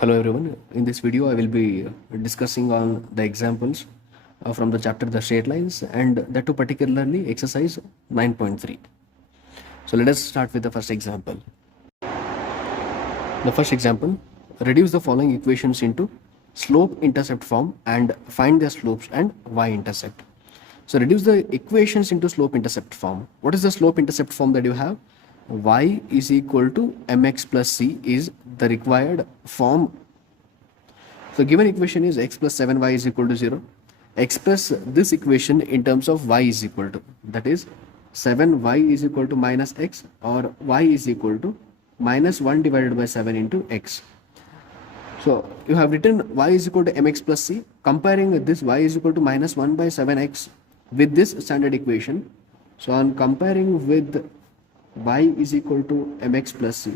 Hello everyone. In this video I will be discussing on the examples from the chapter the straight lines, and that too particularly exercise 9.3. So let us start with the first example. The first example, reduce the following equations into slope intercept form and find their slopes and y-intercept. So reduce the equations into slope intercept form. What is the slope intercept form that you have? Y is equal to mx plus c is the required form. So given equation is x plus 7y is equal to 0. Express this equation in terms of y is equal to, that is 7y is equal to minus x, or y is equal to minus 1 divided by 7 into x. So you have written y is equal to mx plus c. Comparing this y is equal to minus 1 by 7x with this standard equation. So on comparing with y is equal to mx plus c,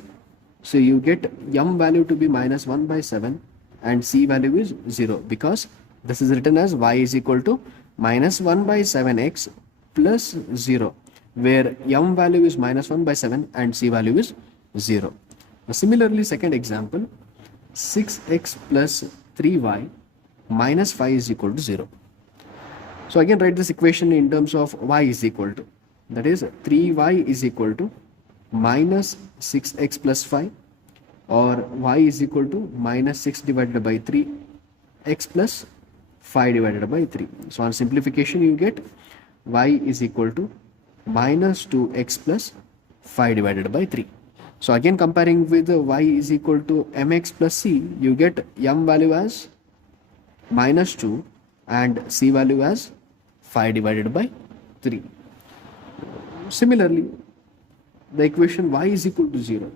so you get m value to be minus 1 by 7 and c value is 0, because this is written as y is equal to minus 1 by 7x plus 0, where m value is minus 1 by 7 and c value is 0. Now, similarly, second example, 6x plus 3y minus 5 is equal to 0. So again write this equation in terms of y is equal to, that is 3y is equal to minus 6x plus 5, or y is equal to minus 6 divided by 3 x plus 5 divided by 3. So on simplification you get y is equal to minus 2x plus 5 divided by 3. So again comparing with y is equal to mx plus c, you get m value as minus 2 and c value as 5 divided by 3. Similarly, the equation y is equal to 0.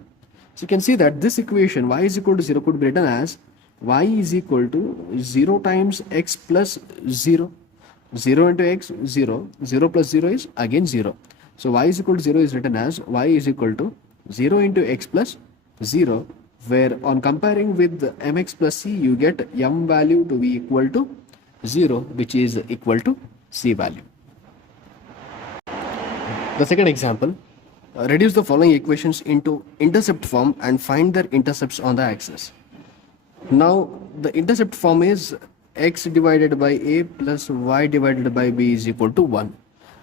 So you can see that this equation y is equal to 0 could be written as y is equal to 0 times x plus 0. 0 into x, 0. 0 plus 0 is again 0. So y is equal to 0 is written as y is equal to 0 into x plus 0, where on comparing with mx plus c, you get m value to be equal to 0, which is equal to c value. The second example, reduce the following equations into intercept form and find their intercepts on the axis. Now the intercept form is x divided by a plus y divided by b is equal to 1.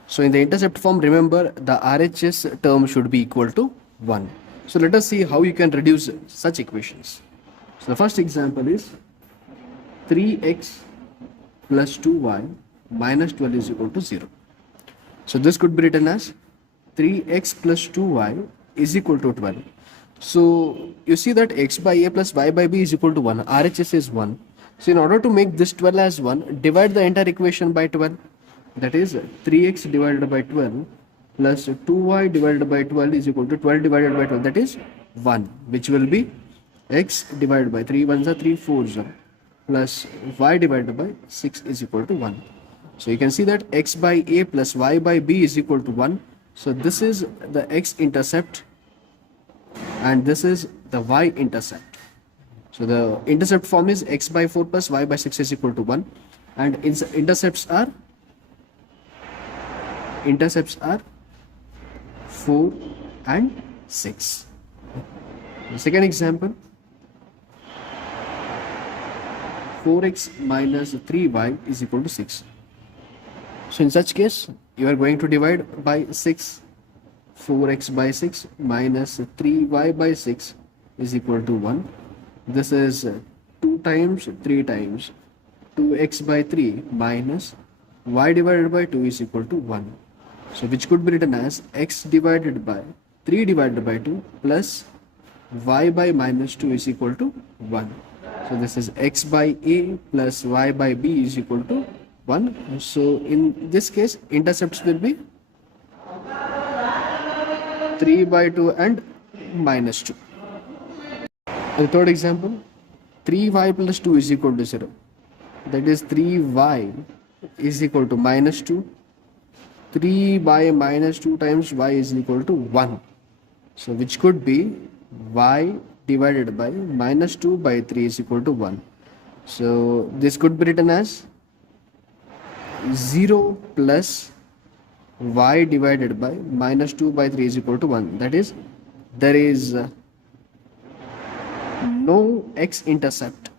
So in the intercept form, remember the RHS term should be equal to 1. So let us see how you can reduce such equations. So the first example is 3x plus 2y minus 12 is equal to 0. So this could be written as 3x plus 2y is equal to 12. So you see that x by a plus y by b is equal to 1. RHS is 1. So in order to make this 12 as 1, divide the entire equation by 12. That is 3x divided by 12 plus 2y divided by 12 is equal to 12 divided by 12. That is 1, which will be x divided by 3 ones are 3 fours plus y divided by 6 is equal to 1. So you can see that x by a plus y by b is equal to 1. So this is the x-intercept and this is the y-intercept. So the intercept form is x by 4 plus y by 6 is equal to 1, and intercepts are 4 and 6. The second example, 4x minus 3y is equal to 6. So in such case, you are going to divide by 6. 4x by 6 minus 3y by 6 is equal to 1. This is 2 times 3 times 2x by 3 minus y divided by 2 is equal to 1. So which could be written as x divided by 3 divided by 2 plus y by minus 2 is equal to 1. So this is x by a plus y by b is equal to 1. So in this case, intercepts will be 3 by 2 and minus 2. The third example, 3y plus 2 is equal to 0. That is 3y is equal to minus 2. 3 by minus 2 times y is equal to 1. So which could be y divided by minus 2 by 3 is equal to 1. So this could be written as 0 plus y divided by minus 2 by 3 is equal to 1. That is, there is no x-intercept,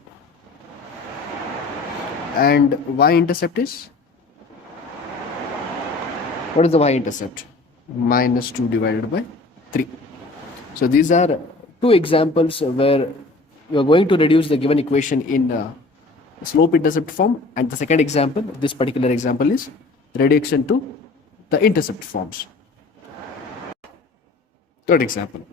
and y-intercept is, what is the y-intercept? Minus 2 divided by 3. So these are two examples where you are going to reduce the given equation in slope-intercept form, and the second example, this particular example, is reduction to the intercept forms. Third example,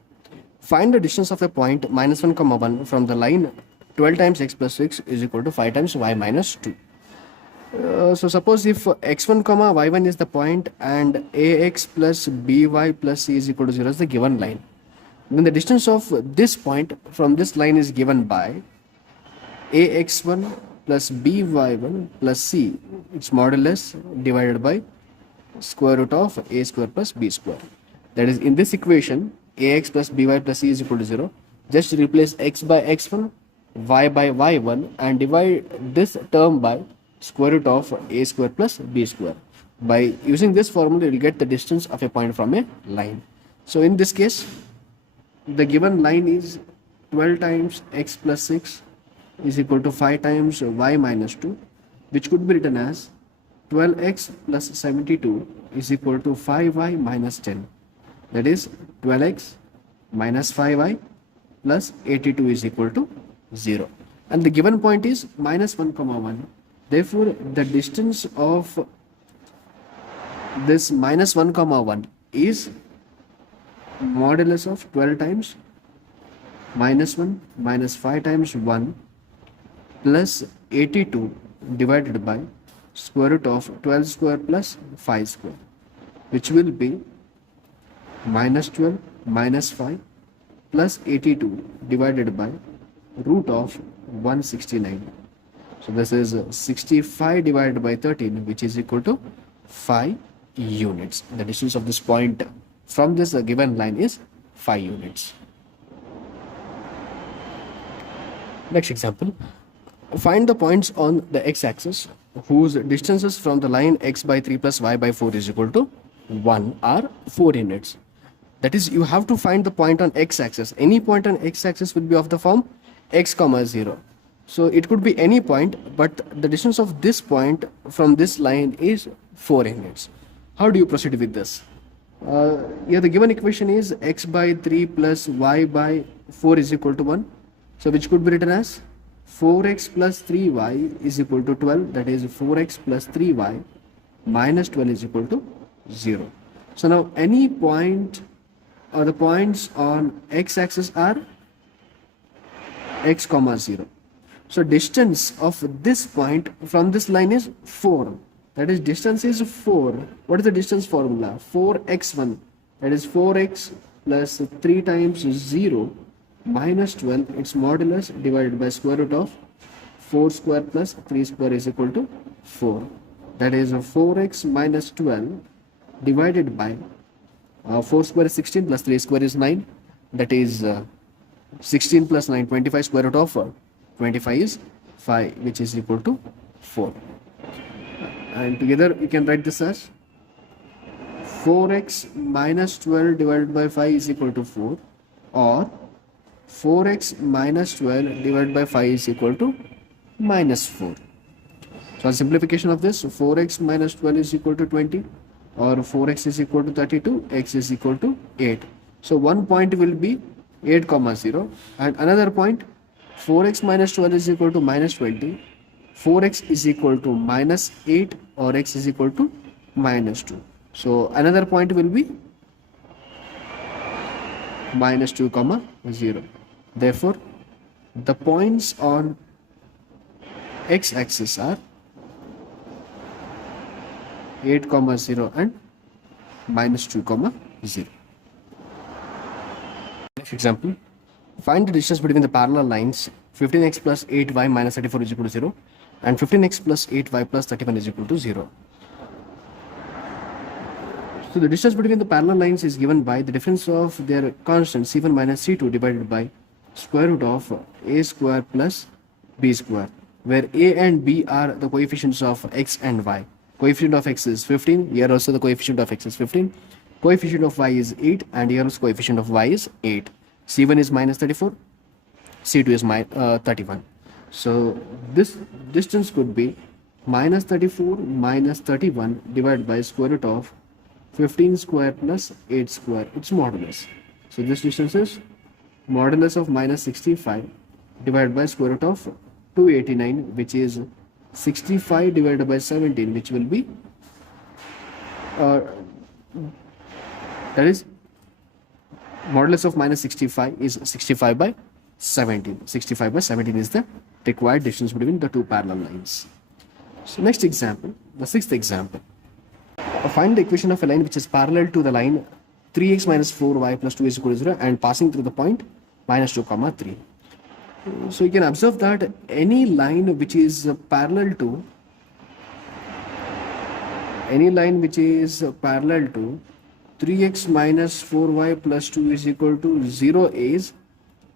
find the distance of a point minus 1 comma 1 from the line 12 times x plus 6 is equal to 5 times y minus 2. So suppose if x1 comma y1 is the point and ax plus by plus c is equal to 0 is the given line, then the distance of this point from this line is given by ax1 plus by1 plus c, its modulus, divided by square root of a square plus b square. That is, in this equation, ax plus by plus c is equal to 0. Just replace x by x1, y by y1, and divide this term by square root of a square plus b square. By using this formula, you will get the distance of a point from a line. So in this case, the given line is 12 times x plus 6 is equal to 5 times y minus 2, which could be written as 12x plus 72 is equal to 5y minus 10. That is, 12x minus 5y plus 82 is equal to 0. And the given point is minus 1 comma 1. Therefore, the distance of this minus 1 comma 1 is modulus of 12 times minus 1 minus 5 times 1 plus 82 divided by square root of 12 square plus 5 square, which will be minus 12 minus 5 plus 82 divided by root of 169. So this is 65 divided by 13, which is equal to 5 units. The distance of this point from this given line is 5 units. Next example, find the points on the x-axis whose distances from the line x by 3 plus y by 4 is equal to 1 are 4 units. That is, you have to find the point on x-axis. Any point on x-axis will be of the form x comma 0. So it could be any point, but the distance of this point from this line is 4 units. How do you proceed with this? Here the given equation is x by 3 plus y by 4 is equal to 1. So which could be written as 4x plus 3y is equal to 12. That is, 4x plus 3y minus 12 is equal to 0. So now any point or the points on x-axis are x comma 0. So distance of this point from this line is 4. That is, distance is 4. What is the distance formula? 4x1. That is 4x plus 3 times 0 minus 12, its modulus, divided by square root of 4 square plus 3 square is equal to 4. That is 4x minus 12 divided by 4 square is 16 plus 3 square is 9. That is 16 plus 9, 25, square root of 25 is 5, which is equal to 4. And together we can write this as 4x minus 12 divided by 5 is equal to 4, or 4x minus 12 divided by 5 is equal to minus 4. So on simplification of this, 4x minus 12 is equal to 20, or 4x is equal to 32, x is equal to 8. So one point will be 8 comma 0, and another point 4x minus 12 is equal to minus 20, 4x is equal to minus 8, or x is equal to minus 2. So another point will be minus 2 comma 0. Therefore, the points on x-axis are 8 comma 0 and minus 2 comma 0. Next example, find the distance between the parallel lines 15x plus 8y minus 34 is equal to 0 and 15x plus 8y plus 31 is equal to 0. So the distance between the parallel lines is given by the difference of their constants c1 minus c2 divided by square root of a square plus b square, where a and b are the coefficients of x and y. Coefficient of x is 15, here also the coefficient of x is 15, coefficient of y is 8, and here also coefficient of y is 8. c1 is minus 34, C2 is 31. So this distance could be minus 34 minus 31 divided by square root of 15 square plus 8 square, its modulus. So this distance is modulus of minus 65 divided by square root of 289, which is 65 divided by 17, which will be uh, that is modulus of minus 65 is 65 by 17. 65 by 17 is the required distance between the two parallel lines. So next example, the sixth example. Find the equation of a line which is parallel to the line 3x minus 4y plus 2 is equal to 0 and passing through the point minus 2 comma 3. So you can observe that any line which is parallel to 3x minus 4y plus 2 is equal to 0 is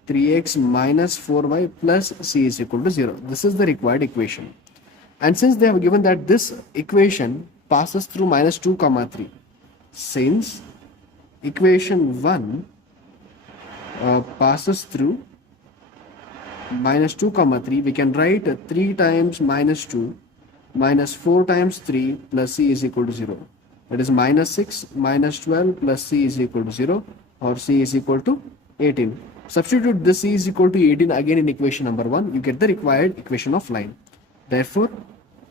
3x minus 4y plus c is equal to 0. This is the required equation. And since they have given that this equation passes through minus 2 comma 3, since equation 1 passes through minus 2 comma 3, we can write 3 times minus 2 minus 4 times 3 plus c is equal to 0. That is minus 6 minus 12 plus c is equal to 0, or c is equal to 18. Substitute this c is equal to 18 again in equation number 1, you get the required equation of line. Therefore,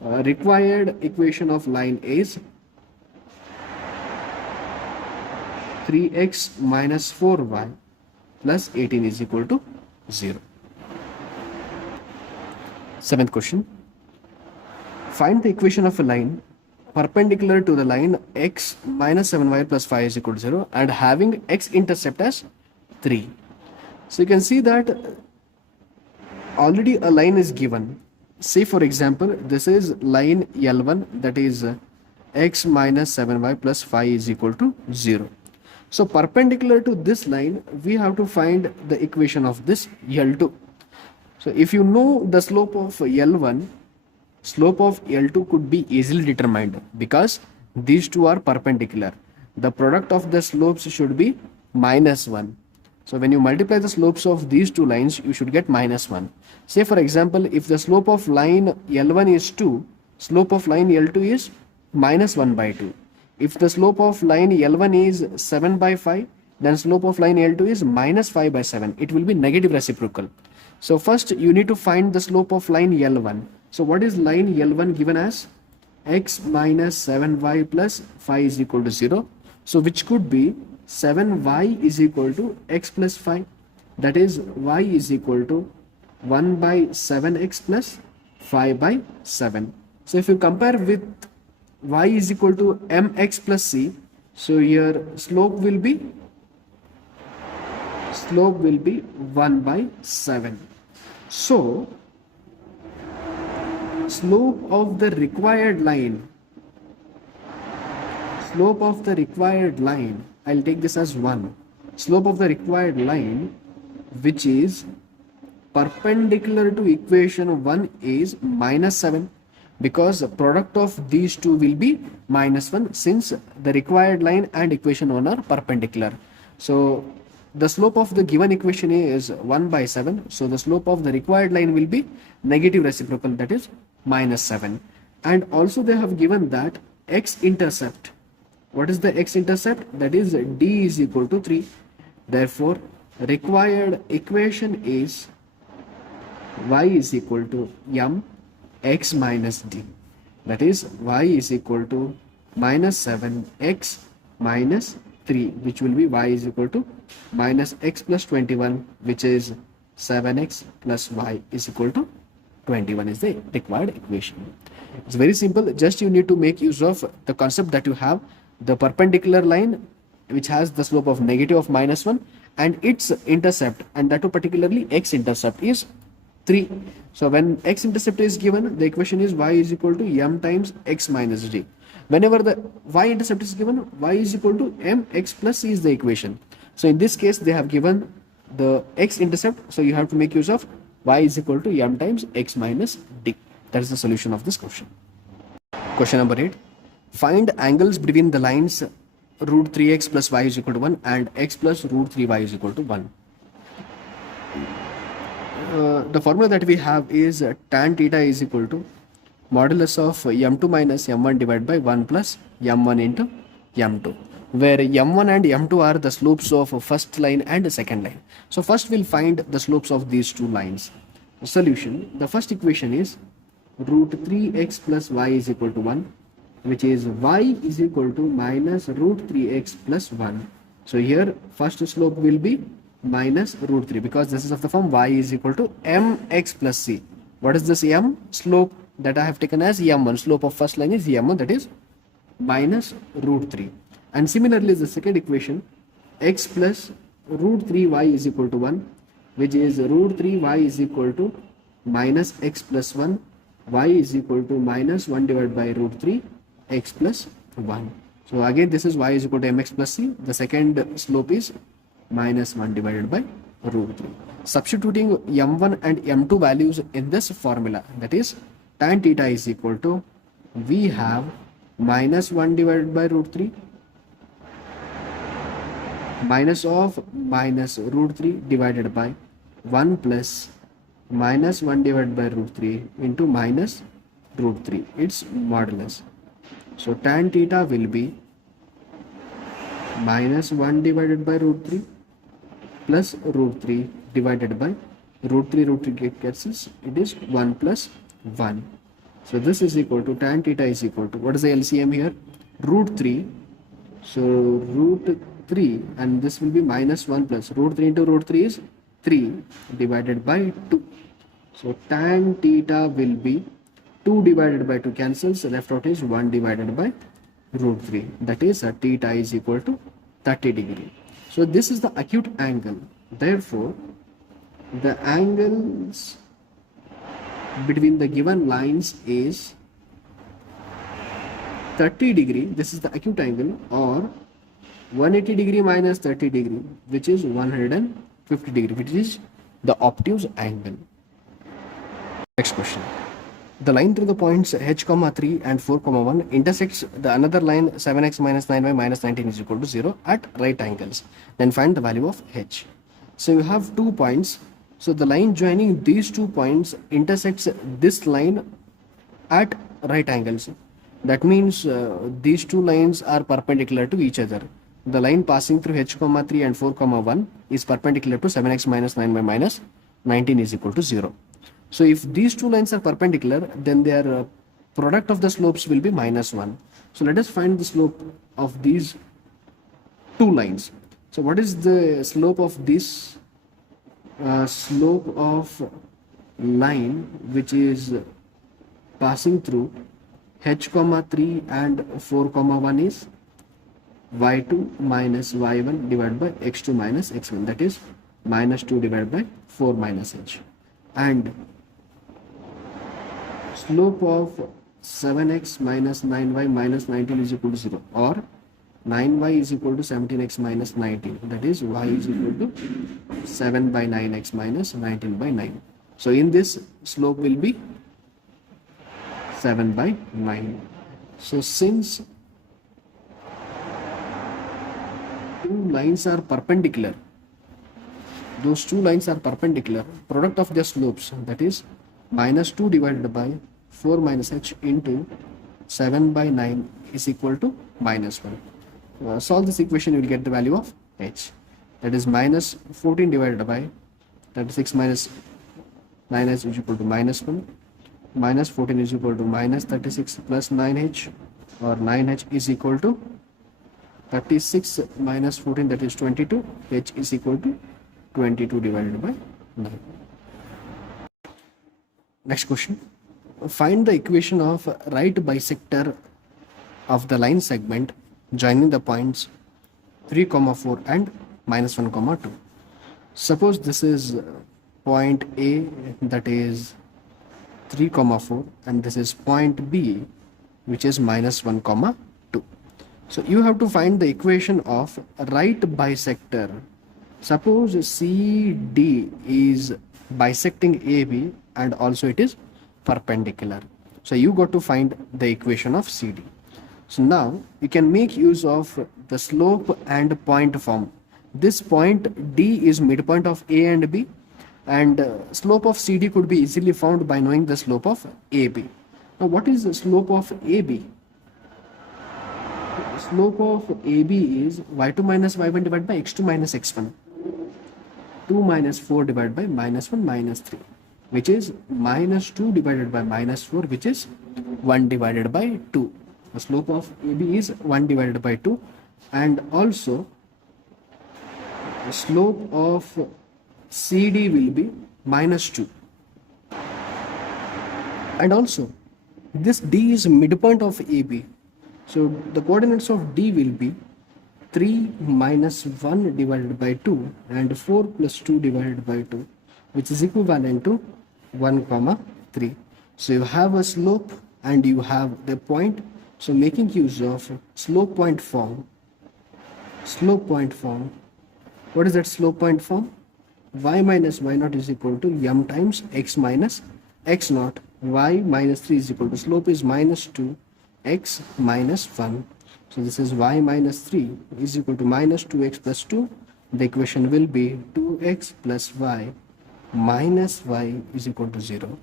required equation of line is 3x minus 4y plus 18 is equal to 0. Seventh question. Find the equation of a line perpendicular to the line x minus 7y plus 5 is equal to 0 and having x-intercept as 3. So you can see that already a line is given. Say for example, this is line L1, that is x minus 7y plus 5 is equal to 0. So perpendicular to this line, we have to find the equation of this L2. So if you know the slope of L1, slope of L2 could be easily determined because these two are perpendicular. The product of the slopes should be minus 1. So when you multiply the slopes of these two lines, you should get minus 1. Say for example, if the slope of line L1 is 2, slope of line L2 is minus 1 by 2. If the slope of line L1 is 7 by 5, then slope of line L2 is minus 5 by 7. It will be negative reciprocal. So first you need to find the slope of line L1. So what is line L1 given as? X minus 7y plus 5 is equal to 0. So which could be 7y is equal to x plus 5. That is y is equal to 1 by 7x plus 5 by 7. So if you compare with y is equal to mx plus c, so here slope will be 1 by 7. So slope of the required line, I'll take this as 1. Slope of the required line, which is perpendicular to equation 1, is minus 7, because the product of these two will be minus 1 since the required line and equation 1 are perpendicular. So the slope of the given equation is 1 by 7. So the slope of the required line will be negative reciprocal, that is minus 7. And also they have given that x-intercept. What is the x-intercept? That is d is equal to 3. Therefore, required equation is y is equal to m x minus d. That is y is equal to minus 7x minus 3, which will be y is equal to minus x plus 21, which is 7x plus y is equal to 21 is the required equation. It's very simple. Just you need to make use of the concept that you have the perpendicular line which has the slope of negative of minus 1 and its intercept, and that too particularly x-intercept is 3. So when x-intercept is given, the equation is y is equal to m times x minus d. Whenever the y-intercept is given, y is equal to mx plus c is the equation. So in this case, they have given the x-intercept, so you have to make use of y is equal to m times x minus d. That is the solution of this question. Question number 8. Find angles between the lines root 3x plus y is equal to 1 and x plus root 3y is equal to 1. The formula that we have is tan theta is equal to modulus of m2 minus m1 divided by 1 plus m1 into m2, where m1 and m2 are the slopes of first line and second line. So first we'll find the slopes of these two lines. Solution: the first equation is root 3x plus y is equal to 1, which is y is equal to minus root 3x plus 1. So here first slope will be minus root 3, because this is of the form y is equal to mx plus c. What is this m? Slope that I have taken as m1. Slope of first line is m1, that is minus root 3. And similarly the second equation, x plus root 3y is equal to 1, which is root 3y is equal to minus x plus 1, y is equal to minus 1 divided by root 3 x plus 1. So again this is y is equal to mx plus c. The second slope is minus 1 divided by root 3. Substituting m1 and m2 values in this formula, that is tan theta is equal to, we have minus 1 divided by root 3 minus of minus root 3 divided by 1 plus minus 1 divided by root 3 into minus root 3, its modulus. So tan theta will be minus 1 divided by root 3 plus root 3 divided by root 3 cancels, it is 1 plus 1. So this is equal to, tan theta is equal to, what is the LCM here? Root 3. So root 3, and this will be minus 1 plus root 3 into root 3 is 3 divided by 2. So tan theta will be 2 divided by 2 cancels, left out is 1 divided by root 3, that is theta is equal to 30 degree. So this is the acute angle. Therefore the angles between the given lines is 30 degree, this is the acute angle, or 180 degree minus 30 degree, which is 150 degree, which is the obtuse angle. Next question. The line through the points h, 3 and 4, 1 intersects the another line 7x minus 9y minus 19 is equal to 0 at right angles. Then find the value of h. So you have 2 points. So the line joining these 2 points intersects this line at right angles. That means these 2 lines are perpendicular to each other. The line passing through h, 3 and 4, 1 is perpendicular to 7x minus 9y minus 19 is equal to 0. So if these 2 lines are perpendicular, then their product of the slopes will be minus 1. So let us find the slope of these 2 lines. So what is the slope of this slope of line which is passing through h, 3 and 4, 1 is y2 minus y1 divided by x2 minus x1, that is minus 2 divided by 4 minus h. And slope of 7x minus 9y minus 19 is equal to 0, or 9y is equal to 17x minus 19, that is y is equal to 7 by 9x minus 19 by 9. So in this slope will be 7 by 9. So since 2 lines are perpendicular, those 2 lines are perpendicular, product of their slopes, that is minus 2 divided by 4 minus h into 7 by 9 is equal to minus 1. Solve this equation, you will get the value of h, that is minus 14 divided by 36 minus 9h is equal to minus 1, minus 14 is equal to minus 36 plus 9h, or 9h is equal to 36 minus 14, that is 22, h is equal to 22 divided by 9. Next question. Find the equation of right bisector of the line segment joining the points 3, 4 and minus 1, 2. Suppose this is point A, that is 3, 4, and this is point B, which is minus 1, 2. So you have to find the equation of right bisector. Suppose CD is bisecting AB and also it is perpendicular. So you got to find the equation of CD. So now you can make use of the slope and point form. This point D is midpoint of A and B, and slope of CD could be easily found by knowing the slope of AB. Now what is the slope of AB? Slope of AB is y2 minus y1 divided by x2 minus x1. 2 minus 4 divided by minus 1 minus 3, which is minus 2 divided by minus 4, which is 1 divided by 2. The slope of AB is 1 divided by 2, and also the slope of CD will be minus 2. And also this D is midpoint of AB. So the coordinates of D will be 3 minus 1 divided by 2 and 4 plus 2 divided by 2, which is equivalent to 1 comma 3. So you have a slope and you have the point. So making use of slope point form. What is that slope point form? Y minus y naught is equal to m times x minus x naught. Y minus 3 is equal to slope is minus 2 x minus 1. So this is y minus 3 is equal to minus 2x plus 2. The equation will be 2x plus y minus y is equal to 0.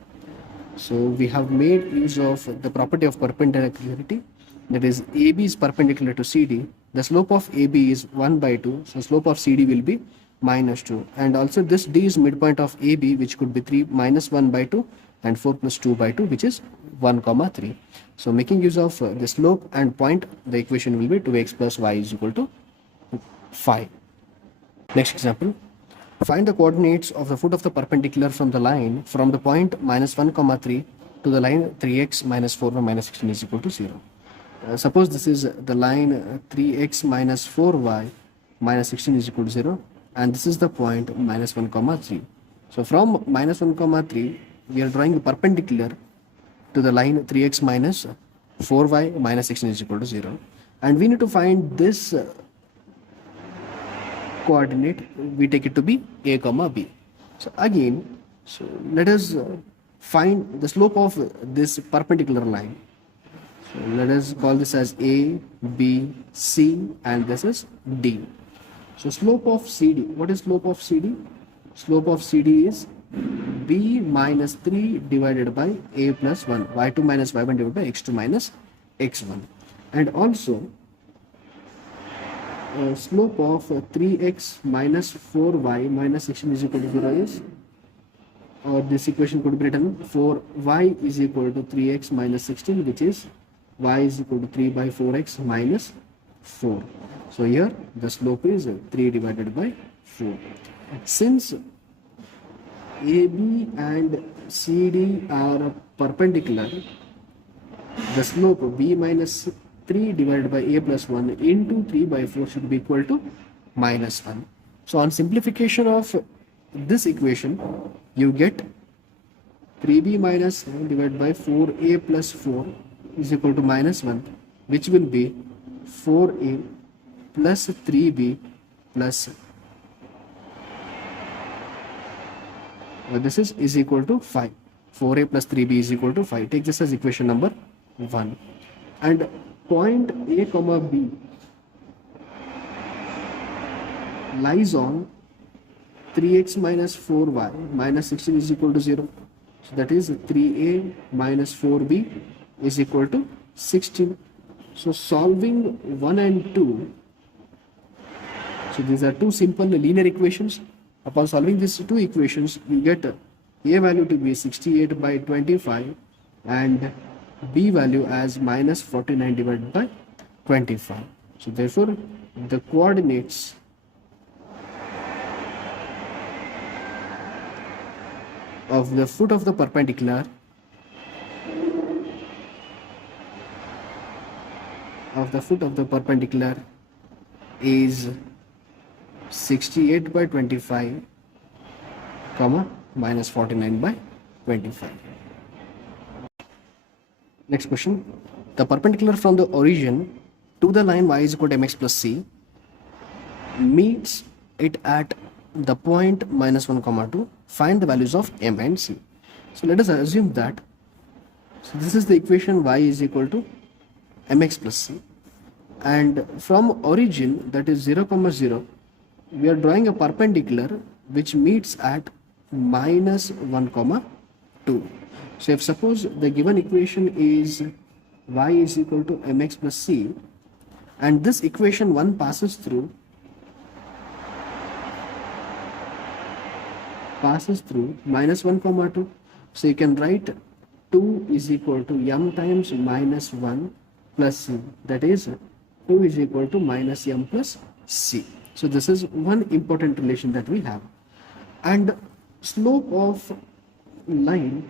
So we have made use of the property of perpendicularity, that is AB is perpendicular to CD. The slope of AB is 1 by 2, so slope of CD will be minus 2, and also this D is midpoint of AB, which could be 3 minus 1 by 2 and 4 plus 2 by 2, which is 1 comma 3. So making use of the slope and point, the equation will be 2x plus y is equal to 5. Next example, find the coordinates of the foot of the perpendicular from the line from the point minus 1 comma 3 to the line 3x minus 4 minus 16 is equal to 0. Suppose this is the line 3x minus 4y minus 16 is equal to 0, and this is the point minus 1 comma 3. So from minus 1 comma 3 we are drawing a perpendicular to the line 3x minus 4y minus 16 is equal to 0, and we need to find this coordinate. We take it to be a comma b. So again, so let us find the slope of this perpendicular line. So let us call this as A, B, C, and this is D. So slope of CD, what is slope of CD? Slope of CD is B minus 3 divided by A plus 1, y2 minus y1 divided by x2 minus x1. And also slope of 3x minus 4y minus 16 is equal to 0 is, or this equation could be written 4y is equal to 3x minus 16, which is y is equal to 3 by 4x minus 4. So here the slope is 3 divided by 4. Since AB and CD are perpendicular, the slope b minus 3 divided by a plus 1 into 3 by 4 should be equal to minus 1. So on simplification of this equation, you get 3b minus divided by 4a plus 4 is equal to minus 1, which will be 4a plus 3b plus this is equal to 5. 4a plus 3b is equal to 5. Take this as equation number 1. And point A comma B lies on 3x minus 4y minus 16 is equal to 0. So that is 3a minus 4b is equal to 16. So solving 1 and 2, so these are two simple linear equations. Upon solving these two equations, you get a value to be 68 by 25 and b value as minus 49 divided by 25. So therefore the coordinates of the foot of the perpendicular is 68 by 25 comma minus 49 by 25. Next question, the perpendicular from the origin to the line y is equal to mx plus c meets it at the point minus 1 comma 2. Find the values of m and c. So let us assume that, so this is the equation y is equal to mx plus c, and from origin, that is 0 comma 0, we are drawing a perpendicular which meets at minus 1 comma 2. So if suppose the given equation is y is equal to mx plus c, and this equation 1 passes through minus 1 comma 2. So you can write 2 is equal to m times minus 1 plus c, that is 2 is equal to minus m plus c. So this is one important relation that we have. And slope of line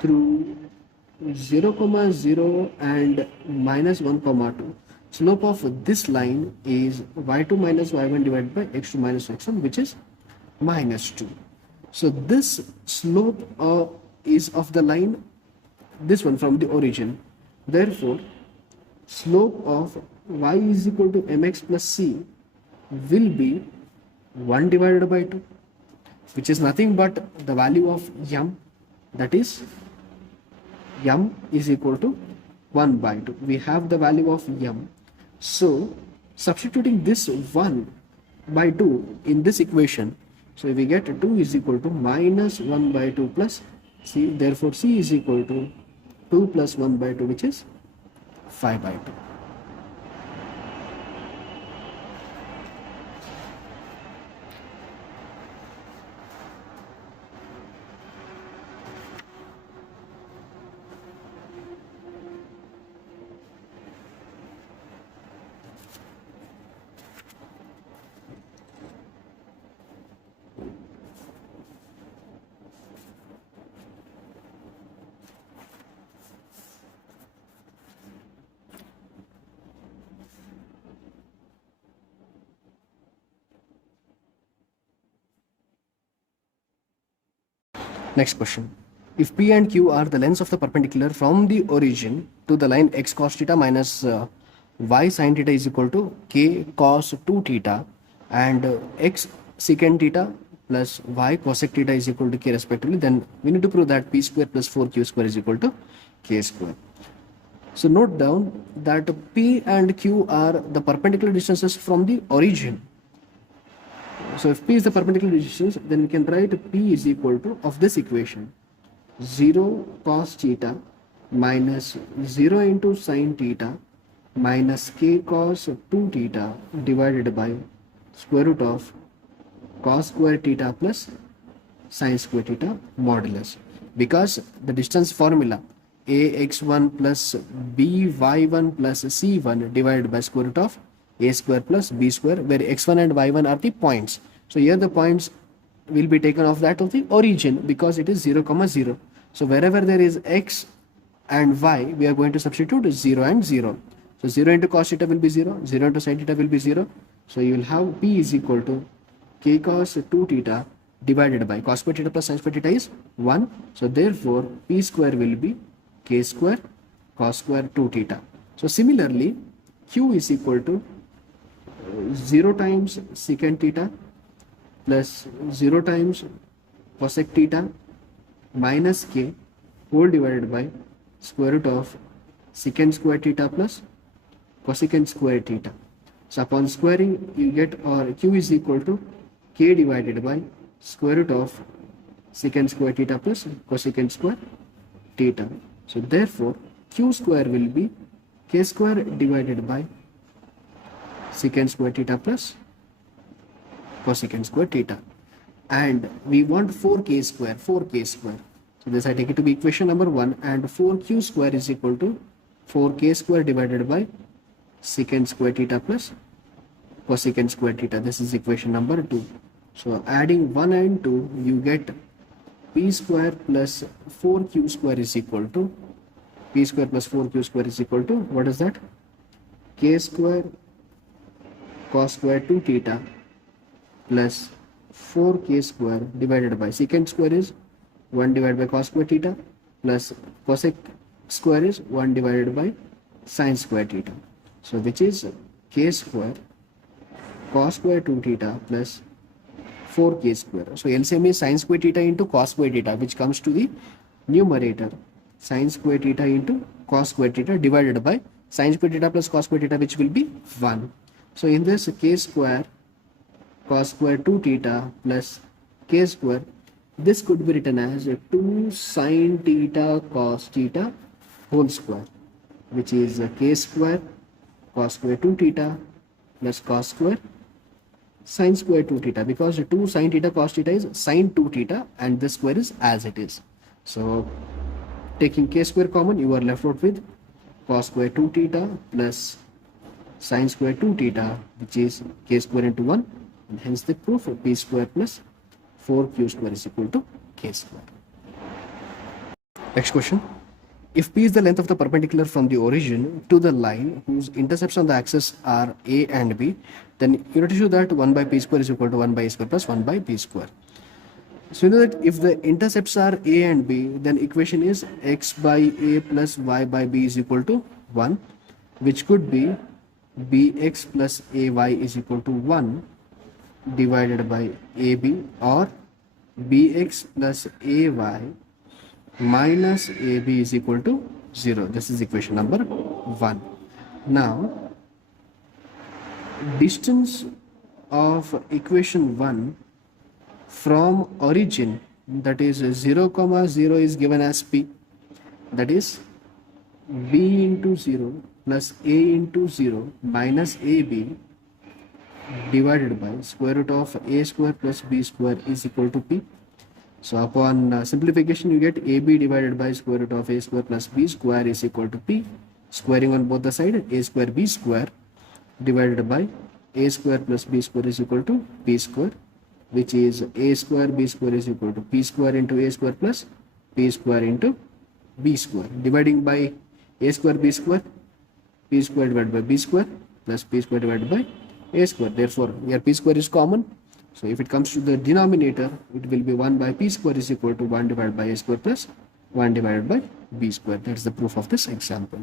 through 0 comma 0 and minus 1 comma 2, slope of this line is y2 minus y1 divided by x2 minus x1, which is minus 2. So this slope is of the line, this one from the origin. Therefore, slope of y is equal to mx plus c will be 1 divided by 2, which is nothing but the value of m, that is m is equal to 1 by 2. We have the value of m. So substituting this 1 by 2 in this equation, so we get 2 is equal to minus 1 by 2 plus c. Therefore c is equal to 2 plus 1 by 2, which is 5 by 2. Next question. If P and Q are the lengths of the perpendicular from the origin to the line x cos theta minus y sin theta is equal to k cos 2 theta, and x secant theta plus y cosec theta is equal to k respectively, then we need to prove that p square plus 4q square is equal to k square. So note down that P and Q are the perpendicular distances from the origin. So if P is the perpendicular distance, then we can write P is equal to, of this equation, 0 cos theta minus 0 into sin theta minus k cos 2 theta divided by square root of cos square theta plus sin square theta modulus. Because the distance formula ax1 plus by1 plus c1 divided by square root of a square plus b square, where x1 and y1 are the points. So here the points will be taken off that of the origin because it is 0 comma 0. So wherever there is x and y, we are going to substitute 0 and 0. So 0 into cos theta will be 0, 0 into sin theta will be 0. So you will have p is equal to k cos 2 theta divided by cos square theta plus sin square theta is 1. So therefore p square will be k square cos square 2 theta. So similarly, q is equal to 0 times secant theta plus 0 times cosec theta minus k whole divided by square root of secant square theta plus cosecant square theta. So upon squaring, you get, or q is equal to k divided by square root of secant square theta plus cosecant square theta. So therefore q square will be k square divided by secant square theta plus cosecant square theta, and we want 4k square. So this I take it to be equation number 1, and 4q square is equal to 4k square divided by secant square theta plus cosecant square theta. This is equation number 2. So adding 1 and 2, you get p square plus 4q square is equal to, p square plus 4q square is equal to, what is that? K square cos square 2 theta plus 4k square divided by secant square is 1 divided by cos square theta plus cosec square is 1 divided by sin square theta. So which is k square cos square 2 theta plus 4k square. So LCM is sin square theta into cos square theta, which comes to the numerator, sin square theta into cos square theta divided by sin square theta plus cos square theta, which will be 1. So in this, k square cos square 2 theta plus k square. This could be written as 2 sin theta cos theta whole square, which is k square cos square 2 theta plus cos square sin square 2 theta, because 2 sin theta cos theta is sin 2 theta and this square is as it is. So taking k square common, you are left out with cos square 2 theta plus sin square 2 theta, which is k square into 1, and hence the proof of p square plus 4q square is equal to k square. Next question. If p is the length of the perpendicular from the origin to the line whose intercepts on the axis are a and b, then you have to show that 1 by p square is equal to 1 by a square plus 1 by b square. So you know that if the intercepts are a and b, then equation is x by a plus y by b is equal to 1, which could be bx plus ay is equal to 1 divided by ab, or bx plus ay minus ab is equal to 0. This is equation number 1. Now, distance of equation 1 from origin, that is 0 comma 0, is given as p, that is b into 0 plus a into 0 minus ab divided by square root of a square plus b square is equal to p. So upon simplification, you get ab divided by square root of a square plus b square is equal to p. Squaring on both the sides, a square b square divided by a square plus b square is equal to p square, which is a square b square is equal to p square into a square plus p square into b square. Dividing by a square b square, p square divided by b square plus p square divided by a square. Therefore, here p square is common. So if it comes to the denominator, it will be 1 by p square is equal to 1 divided by a square plus 1 divided by b square. That's the proof of this example.